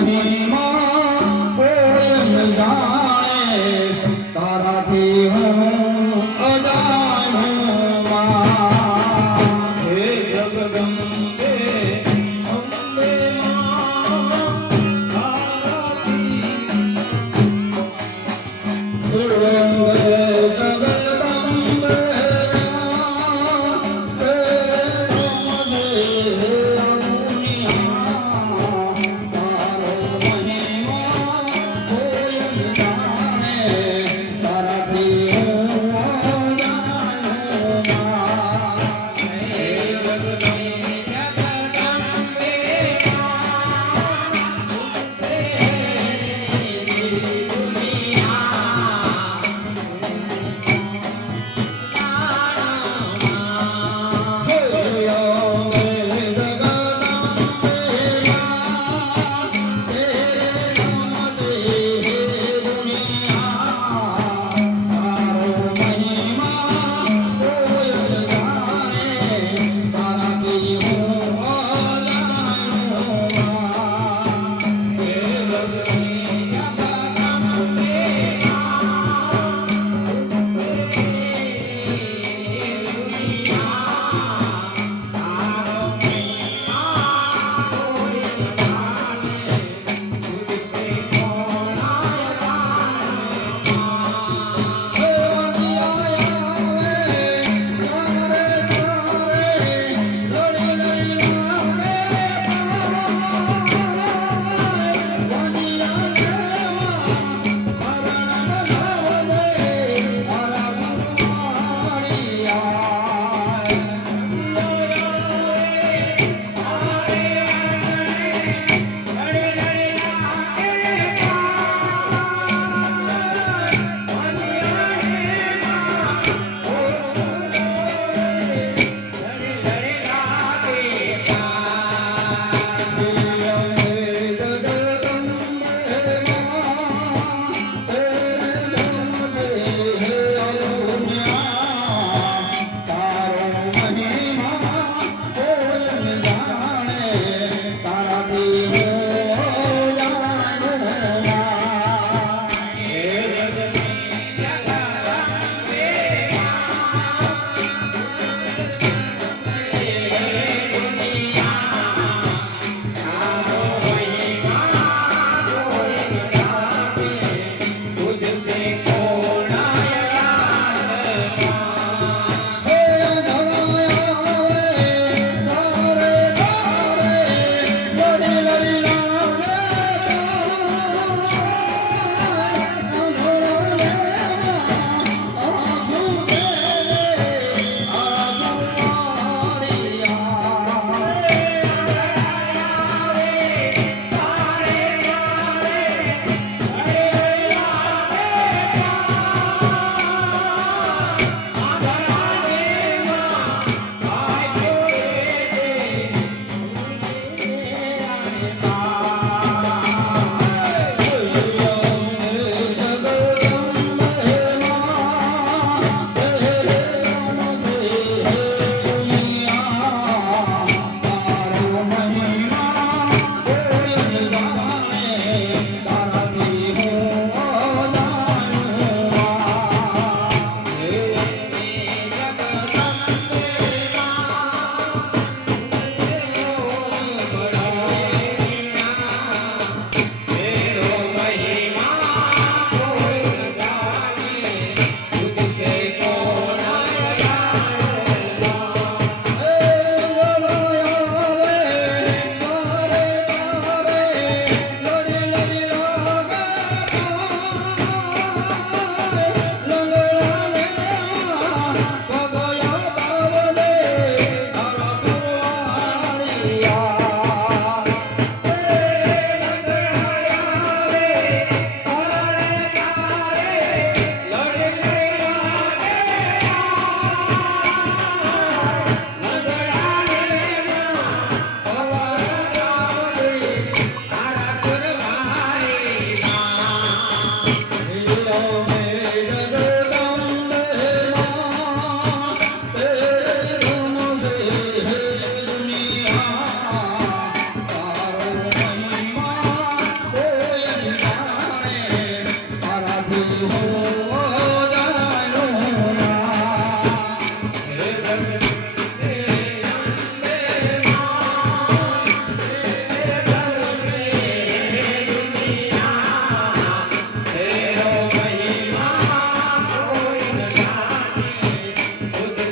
Amen.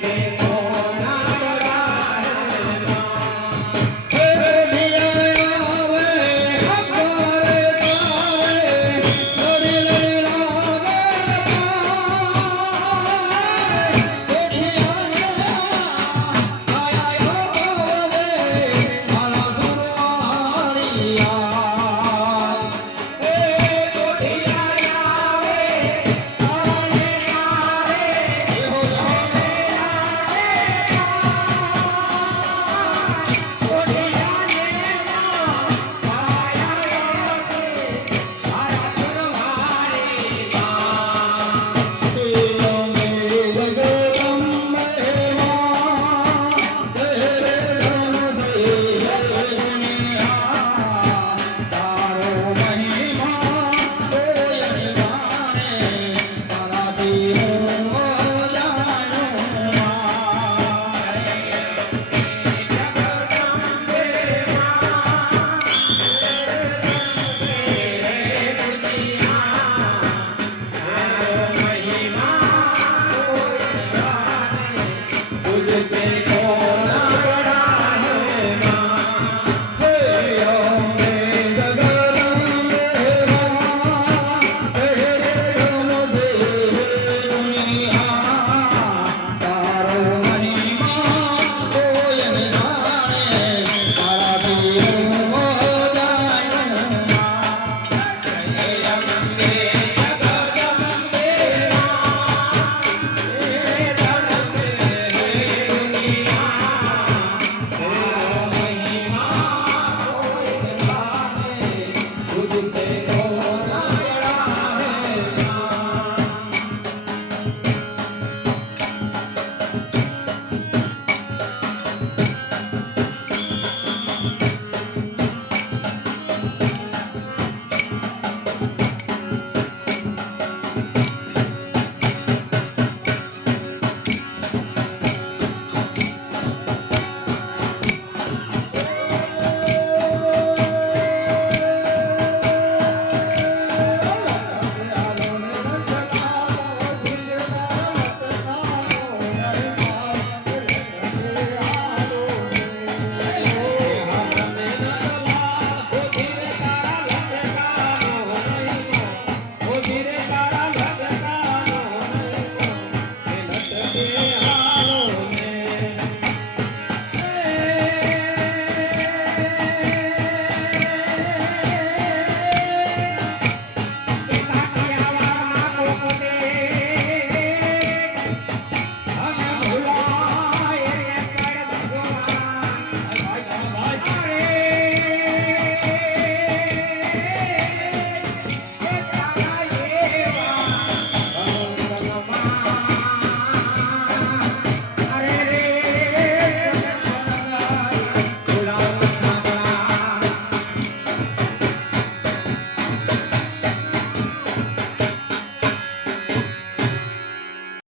say